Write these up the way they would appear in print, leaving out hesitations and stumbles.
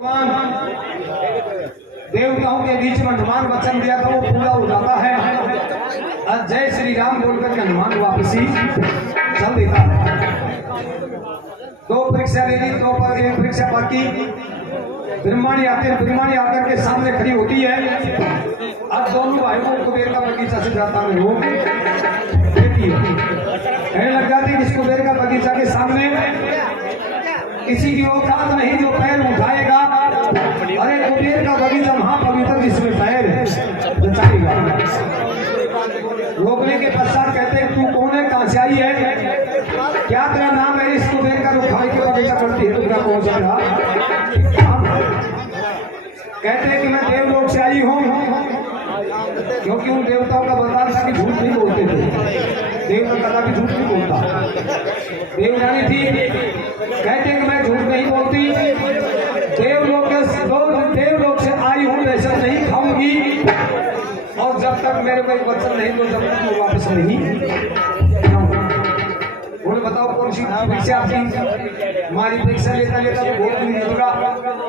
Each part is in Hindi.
देवताओं के बीच में हनुमान वचन दिया था वो पूरा हो जाता है। और जय श्री राम बोलकर के हनुमान वापसी चल देता है। दो परीक्षा ले ली, दो पर एक परीक्षा बाकी। ब्रह्माणी आते हैं, ब्रह्माणी आकर के सामने खड़ी होती है। अब दोनों भाई को कुबेर का बगीचा से जाता है वो देखिए कहने लग जाती है कि कुबेर का बगीचा के सामने किसी की औकात नहीं जो पैर उठाएगा। अरे कुबेर का बगीचा महापवित्र जिसमें पैर बचाएगा। रोकने के पश्चात कहते हैं तू कौन है, कहां से आई है, क्या तेरा नाम है। इस कुबेर का रुखाई के बगीचा करती है, तू क्या पहुंच रहा। कहते हैं कि मैं देवलोक से आई हूँ, क्योंकि उन देवताओं का वरदान था कि झूठ नहीं बोलते थे। देवता कदा भी झूठ नहीं बोलता। देवरानी थी, कहते कि मैं झूठ नहीं बोलती, देवलोक से आई हूँ, वैसे नहीं खाऊंगी, और जब तक मेरे को एक वचन नहीं तो जब तक मैं वापस नहीं। बोले बताओ कौन सी परीक्षा आपकी। हमारी परीक्षा लेता लेता तो बहुत दूर निकला,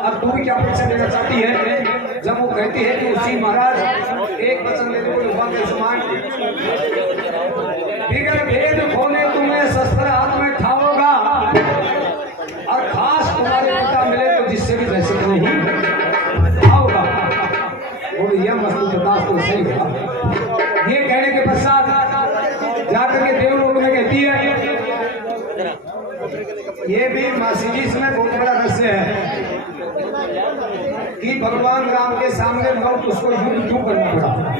अब तू भी क्या परीक्षा लेना चाहती है। जब वो कहती है कि उसी महाराज एक वचन लेने को युवा के समान बिगड़ भेद खोले तुम्हें शस्त्र हाथ में खाओगा, और खास तुम्हारे पिता मिले तो जिससे भी वैसे नहीं खाओगा। और यह मस्तुता तो सही था। ये कहने के पश्चात जाकर के देवलोक में कहती है, ये भी मासी जी इसमें बहुत बड़ा रहस्य है कि भगवान राम के सामने बहुत उसको युद्ध क्यों करना पड़ा।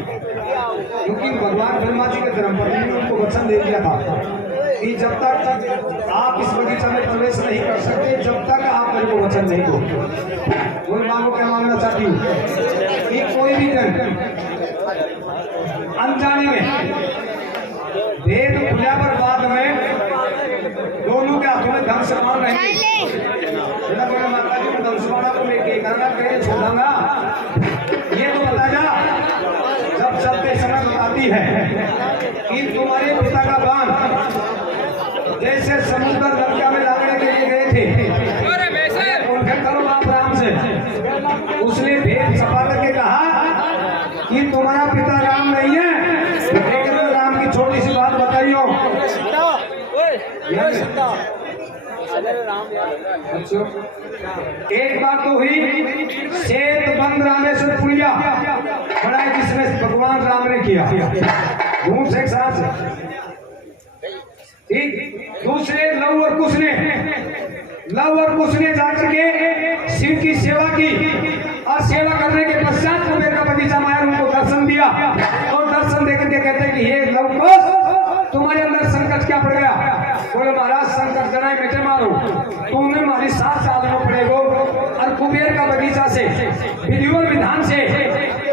क्योंकि भगवान ब्रह्मा जी के धर्मपत्नी ने उनको वचन दे दिया था कि जब तक आप इस बगीचा में प्रवेश नहीं कर सकते, जब तक आप मेरे को वचन नहीं दो। बोल मांगो क्या मांगना चाहती हूँ कि कोई भी जन अनजाने में भेद खुला पर बाद में दोनों के हाथों में धन समान नहीं। माता जी धनुष्माना को लेके करना कहीं छोड़ागा, ये तो बता जा। जब चलते समय बताती है कि तुम्हारे पिता का बाण जैसे समुद्र लंका में लागने के लिए गए थे, उनके करो आप राम से। उसने भेद छपा करके कहा कि तुम्हारा पिता राम नहीं है, लेकिन राम की छोटी सी बात बताइयो। अच्छा एक बात तो हुई, श्वेत बंद रामेश्वर पुरिया बड़ा है जिसमें भगवान राम ने किया धूम से एक साथ। ठीक, दूसरे लव और कुश ने जाकर के शिव की सेवा की, और सेवा करने के पश्चात कुबेर का बगीचा माया उनको दर्शन दिया, और दर्शन देकर के कहते हैं कि हे लव कुश तुम्हारे अंदर संकट क्या पड़ गया। बोले महाराज संकट जनाए बेटे मारो, तुमने हमारी 7 साल में पड़ेगो, और कुबेर का बगीचा से विधिवत विधान से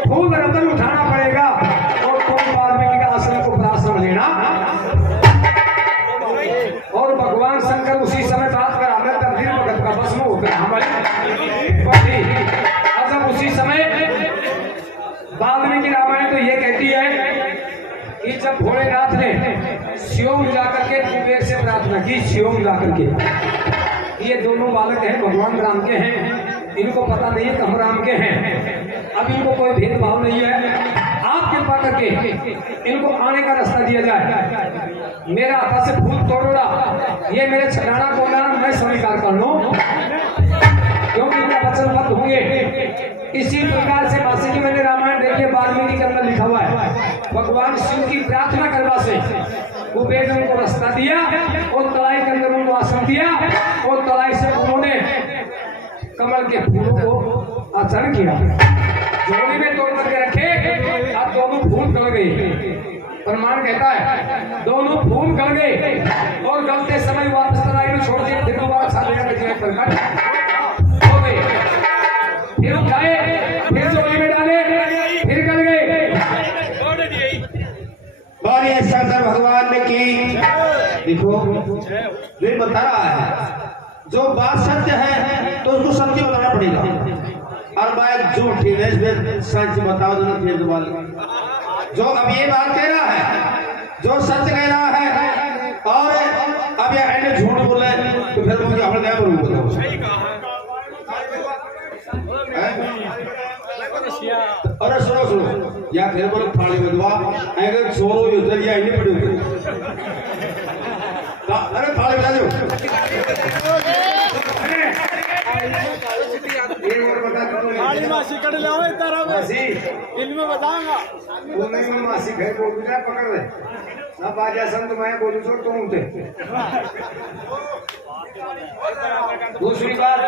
फूल रतन उठाना पड़ेगा, और तुम वाल्मीकि का आश्रम को प्राश्रम लेना। और भगवान शंकर उसी समय बात कर हमें तकदीर भगत का भस्म होकर हमारे। और जब उसी समय वाल्मीकि रामायण तो ये कहती है कि जब भोलेनाथ ने शिव जाकर के कुबेर से प्रार्थना की, शिव जाकर के ये दोनों बालक हैं भगवान राम के हैं, इनको पता नहीं है कि हम राम के हैं, अब इनको कोई भेदभाव नहीं है, आप कृपा करके इनको आने का रास्ता दिया जाए। मेरा हाथ से फूल तोड़ोड़ा, ये मेरे छटाना को मैं स्वीकार कर लूं, क्योंकि इनका वचनबद्ध होंगे। इसी प्रकार से मासी जी मैंने रामायण देखिए वाल्मीकि के अंदर लिखा हुआ है, भगवान शिव की प्रार्थना करवा से कुबेर ने उनको रास्ता दिया, और तलाई के अंदर उनको आसन दिया, और तलाई से उन्होंने कमल के फूलों को आचरण किया, झोली में तोड़ करके रखे, और दोनों फूल गल गए। प्रमाण कहता है दोनों फूल गल गए, और गलते समय वापस तलाई में छोड़ दिया, फिर दोबारा छाले हो गए, फिर उठाए, फिर झोली में डाले, फिर गल गए। और ये शंकर भगवान ने की। देखो ये बता रहा है जो बात सत्य है तो उसको सत्य बताना पड़ेगा, और बात झूठ है सच बताओ जो अब ये बात कह रहा है, जो सत्य कह रहा है, और अब ये झूठ बोले तो फिर मुझे अपने क्या बोलूं। अरे सुनो सुनो या फिर बोले थाली बजवा अगर छोरो युद्ध लिया ही नहीं पड़ेगा अरे थाली बजा दो थाली मासी कट ले आओ इधर मासी इनमें बताऊंगा वो नहीं मैं मासी घर बोल दूँ पकड़ ले ना बाजा संत मैं बोलूँ छोड़ तुम उठे दूसरी बात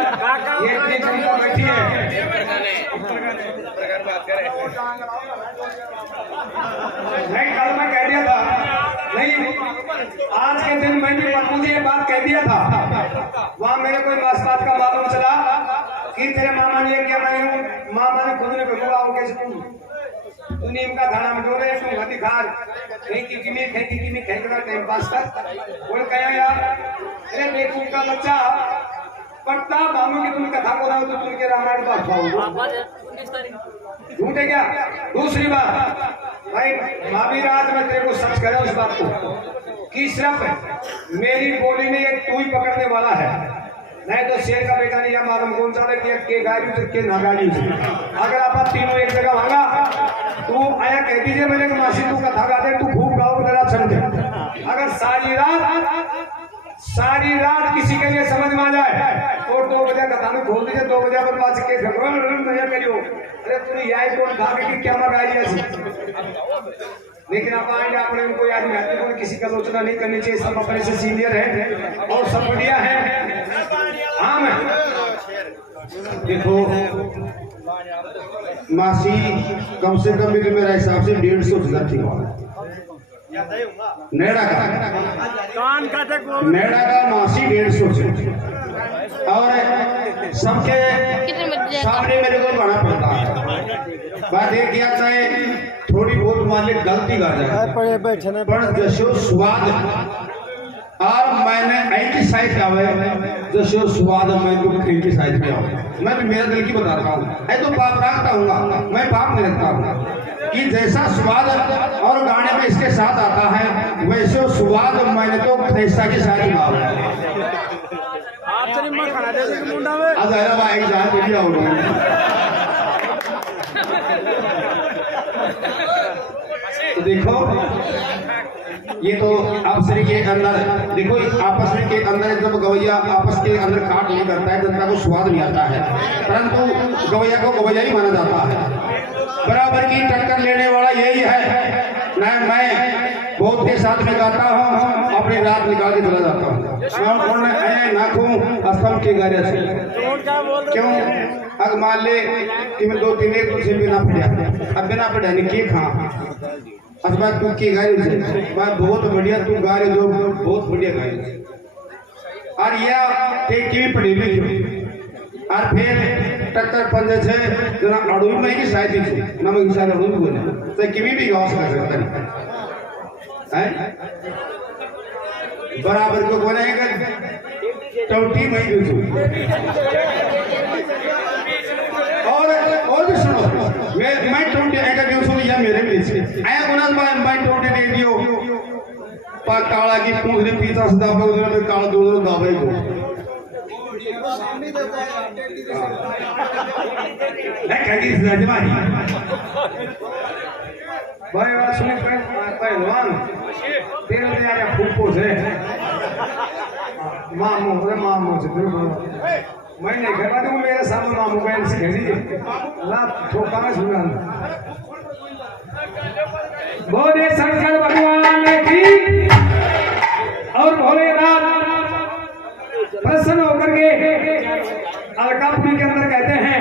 ये इतनी जनता बैठी है नहीं कल मैं कह दिया था नहीं आज के दिन मैं भी मुझे ये बात कह दिया था वहाँ मेरे कोई बात का मालूम चला कि तेरे मामा ने क्या मैं मामा ने खुद ने बोला हो कैसे तू नीम का धाना में डोले तू घटी खार कहीं की किमी खेल कर टाइम पास कर बोल कहा यार अरे बेकूफ का बच्चा पढ़ता मामू की तुम कथा बोला तो तुम के रामायण पाठ पाओगे झूठ है क्या दूसरी बात भाई भाभी रात में तेरे को सच करे उस बात को कि सिर्फ मेरी बोली में एक तू ही पकड़ने वाला है नहीं तो शेर का बेटा नहीं या मालूम कौन सा के गाड़ी के ना गाड़ी अगर आप तीनों एक जगह भागा तू आया कह दीजिए मैंने मासी तू कथा गाते तू खूब गाओ जरा समझे अगर सारी रात किसी के लिए समझ में आ जाए तो 2 बजे कथा में खोल दीजिए 2 बजे पर बात के करियो अरे तूने यही कौन खा के क्या मंगाई ऐसी लेकिन आप आएंगे आपने उनको याद नहीं किसी का आलोचना नहीं करनी चाहिए सब अपने से सीनियर है और सब बढ़िया है हाँ मैं देखो मासी कम से कम भी तो मेरा हिसाब से 150 थी नेड़ा का मासी 150 और सबके सामने मेरे को बना पड़ता है बात एक क्या चाहे थोड़ी बहुत मालिक गलती कर जाए पर जैसे स्वाद और मैंने ऐसी साइड का है जैसे स्वाद मैं तो खरीदी साइड पे आऊँ मैं तो मेरे दिल की बताता हूँ मैं तो पाप रखता हूँ मैं पाप नहीं रखता हूँ कि जैसा स्वाद और गाने में इसके साथ आता है वैसे स्वाद मैंने तो खरीसा के साथ में आऊँ आज अरे भाई जहाँ मिली आऊँगा तो देखो ये तो अफसरी के अंदर देखो आपस में के अंदर जब गवैया आपस के अंदर काट नहीं करता है जनता को स्वाद नहीं आता है परंतु गवैया को गवैया ही माना जाता है बराबर की टक्कर लेने वाला यही है ना मैं बहुत के साथ में गाता हूँ अपनी रात निकाल के चला जाता हूँ नाखूं असम के गारे से क्यों अगर मान ले कि मैं 2-3 एक से बिना पढ़िया अब बिना पढ़िया नहीं के खा अथवा तू की गाय बात बहुत बढ़िया तू गा रहे जो बहुत बढ़िया गाय और यह की पढ़ी लिखी और फिर टक्कर पंजे से जना अड़ू में की शायद थी ना मैं इंसान अड़ू बोले तो किमी भी गाँव से कर सकता है बराबर को बोले टौटी में और भी सुनो मैं टौटी अगर जो सुनो या मेरे लिए आया गुना मैं टौटी दे दियो पा काला की पूंछ पीता सदा पे उधर में काला दोनों दावे को मैं कहीं से जमानी भाई बात सुने पहलवान तेरे ले आया फूफो से मामू से मैं नहीं कहता हूँ मेरे सामने मामू बहन से कह दीजिए ला ठोका में सुना बोले शंकर भगवान की और भोलेनाथ प्रसन्न होकर के अलकापुरी के अंदर कहते हैं